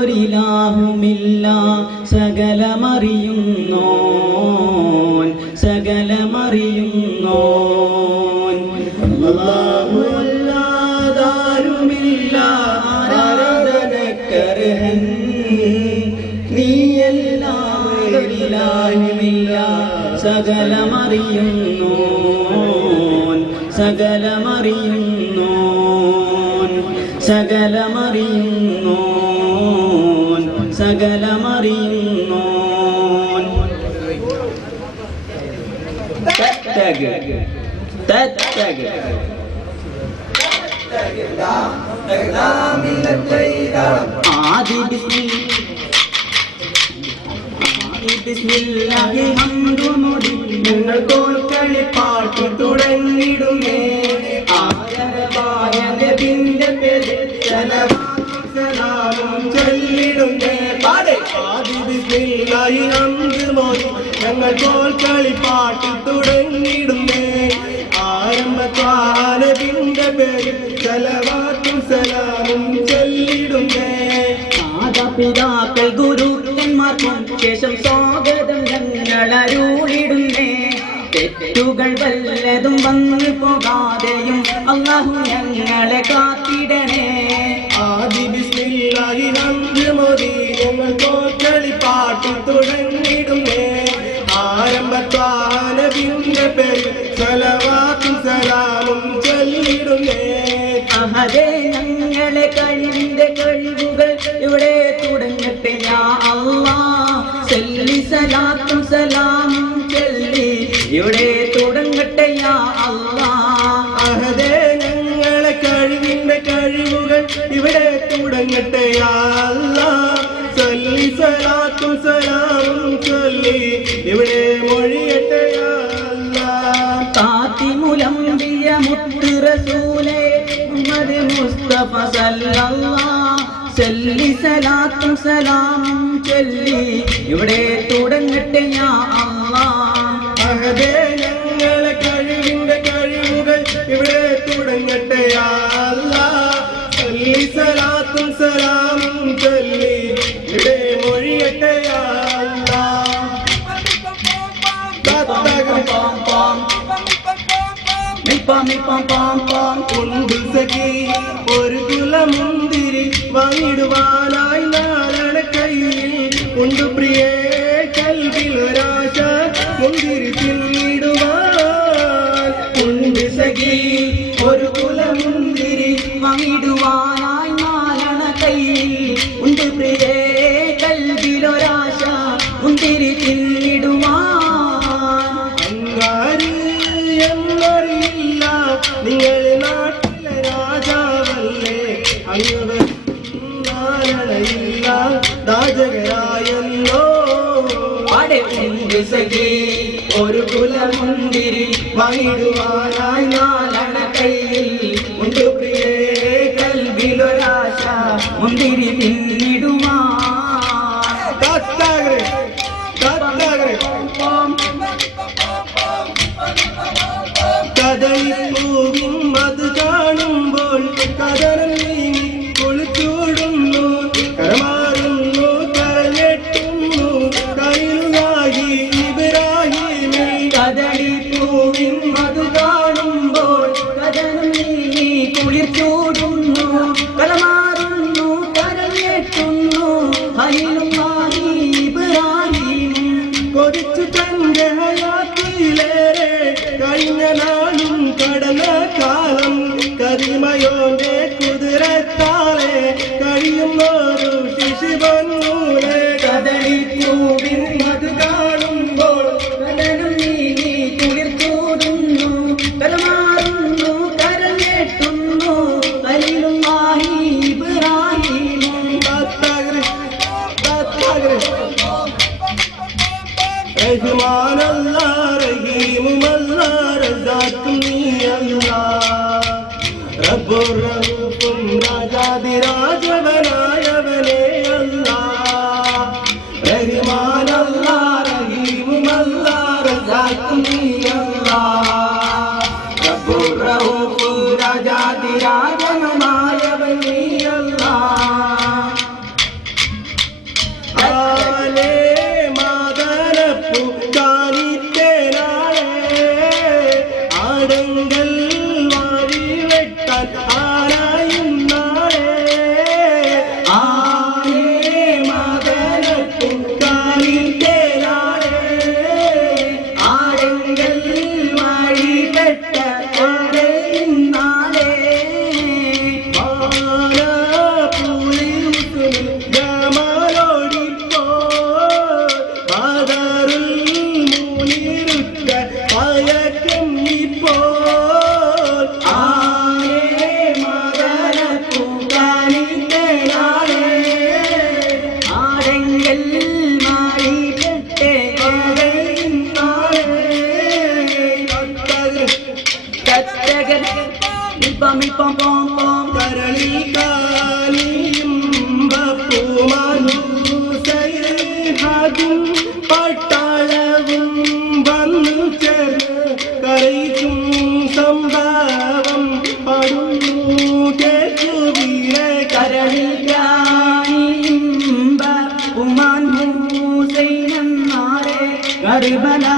വേറൊരിലാഹുമില്ല സകലമറിയുന്നോൻ സകലമറിയുന്നോൻ അല്ലാഹു അല്ലാതാരുമില്ല ആരാധനക്കർഹൻ നീയല്ലാതൊരിലാഹുമില്ല സകലമറിയുന്നോൻ സകലമറിയുന്നോൻ സകലമറിയുന്നോൻ സകലമറിയുന്നോൻ തത്തഗ് തത്തഗ് ആദി ബിസ്മില്ലാഹി ഹംദുമുദി ഞങ്ങൾ കോൽക്കളി പാട്ടി തുടങ്ങിടുമേ ആദരവായ നബിന്റെ പേരിൽ സലവാത്തും സലാമും ചൊല്ലിടുമേ ആദി ബിസ്മില്ലാഹി ഹംദുമുദി ഞങ്ങൾ കോൽക്കളി പാട്ടി തുടങ്ങിടുമേ ആരംഭത്തായ നബിന്റെ പേരിൽ സലവാത്തും സലാമും ചൊല്ലിടുമേ മാതാപിതാക്കൾ ഗുരുക്കന്മാർക്കും ശേഷം സ്വാഗതം ഞങ്ങൾ അരുളിടുന്നേ തെറ്റുകൾ വല്ലതും വന്നു പോകാതെയും അല്ലാഹു ഞങ്ങളെ കാത്തിടണേ ആദി ബിസ്മില്ലാഹി ഹംദുമുദി ഞങ്ങൾ കോൽക്കളി പാട്ടി തുടങ്ങിടുന്നേ ആരംഭത്തായ നബിയുടെ പേരിൽ സലവാത്തും സലാമും ചൊല്ലിടുന്നേ അഹദേ ഞങ്ങളെ കഴിവിന്റെ കഴിവുകൾ ഇവിടെ തുടങ്ങട്ടെ യാ അല്ലാഹ് സല്ലി സലാത്തും സലാമും ചൊല്ലി ഇവിടെ തുടങ്ങട്ടെ യാ അല്ലാഹ് അഹദേ ഞങ്ങളെ കഴിവിന്റെ കഴിവുകൾ ഇവിടെ തുടങ്ങട്ടെ യാ അല്ലാഹ് സല്ലി സലാത്തും സലാമും ചൊല്ലി ഇവിടെ മൊഴിയട്ടെ യാ അല്ലാഹ് താത്തിമുലംബിയ മുത്ത് റസൂലേ മുഹമ്മദ് മുസ്തഫ സല്ലല്ലാഹ് സല്ലി സലാത്തും സലാമും ചൊല്ലി ഇവിടെ തുടങ്ങട്ടെ യാ അല്ലാഹ് അഹദേ ഞങ്ങളെ കഴിവിന്റെ കഴിവുകൾ ഇവിടെ തുടങ്ങട്ടെ യാ അല്ലാഹ് സല്ലി സലാത്തും സലാമും ചൊല്ലി ഇവിടെ മൊഴിയട്ടെ യാ അല്ലാഹ് ഒരു കുലമുന്തിരി വാങ്ങിടുവാനായി നാരണ കയ്യിൽ ഉണ്ട് പ്രിയേ കൽവിൽ ഒരാശ മുന്തിരി പിന്നിടുവാൻ ഉണ്ട് സഖി ഒരു കുലമുന്തിരി വാങ്ങിടുവാനായി നാരണ കയ്യിൽ ഉണ്ട് പ്രിയേ കൽവിൽ ഒരാശ മുന്തിരി പിന്നിടുവാൻ അങ്കാരി എന്നറിയില്ല നിങ്ങൾ നാട്ടിലെ രാജാവല്ലേ അങ്ങ് നാരണയില്ല ദാജകരായല്ലോ സഖി ഒരു കുലമുന്തിരി വാങ്ങിടുവാനായി നാലണ കയ്യിൽ ഉണ്ട് പ്രിയേ കൽവിലൊരാശ മുന്തിരി പിന്നിടുവാൻ കഥയിപ്പൂവും അത് കാണുമ്പോൾ കഥനം നീങ്ങി കുളിച്ചൂടുന്നു കരമാറുന്നു കരഞ്ഞെട്ടുന്നു കയ്യിലായി ഇബ്രാഹിമിൽ കഥളിപ്പൂവിൻ അത് കാണുമ്പോൾ കഥനം നീങ്ങി കുളിച്ചൂടുന്നു കരമാറുന്നു കരഞ്ഞെട്ടുന്നു കയ്യിലുമായി ഇബ്രാഹിമിൽ കൊതിച്ചു തന്റെ ഹയാത്തിലേറെ കഴിഞ്ഞ നാളും കടന്ന കാലം കരിമയോന്റെ കുതിരത്താലെ കഴിയുന്നൊരു ശിശുവന്നൂരെ കദളിപ്പൂവിൻ അത് കാണുമ്പോൾ കടനം നീങ്ങി കുളിർത്തൂടുന്നു കരമാറുന്നു കരഞ്ഞെട്ടുന്നു കയ്യിലുമായി ഇബ്രാഹിമും റഹ്മാനല്ലാഹ് റഹീമുമല്ലാഹ് റസാഖും നീ അല്ലാഹ് റബ്ബുർ റഊഫും രാജാതിരാജവനായവനേ അല്ലാഹ് റഹ്മാനല്ലാഹ് റഹീമുമല്ലാഹ് റസാഖും നീ അല്ലാഹ് റബ്ബുർ റഊഫും രാജാതിരാജവനായവനേ അല്ലാഹ് बना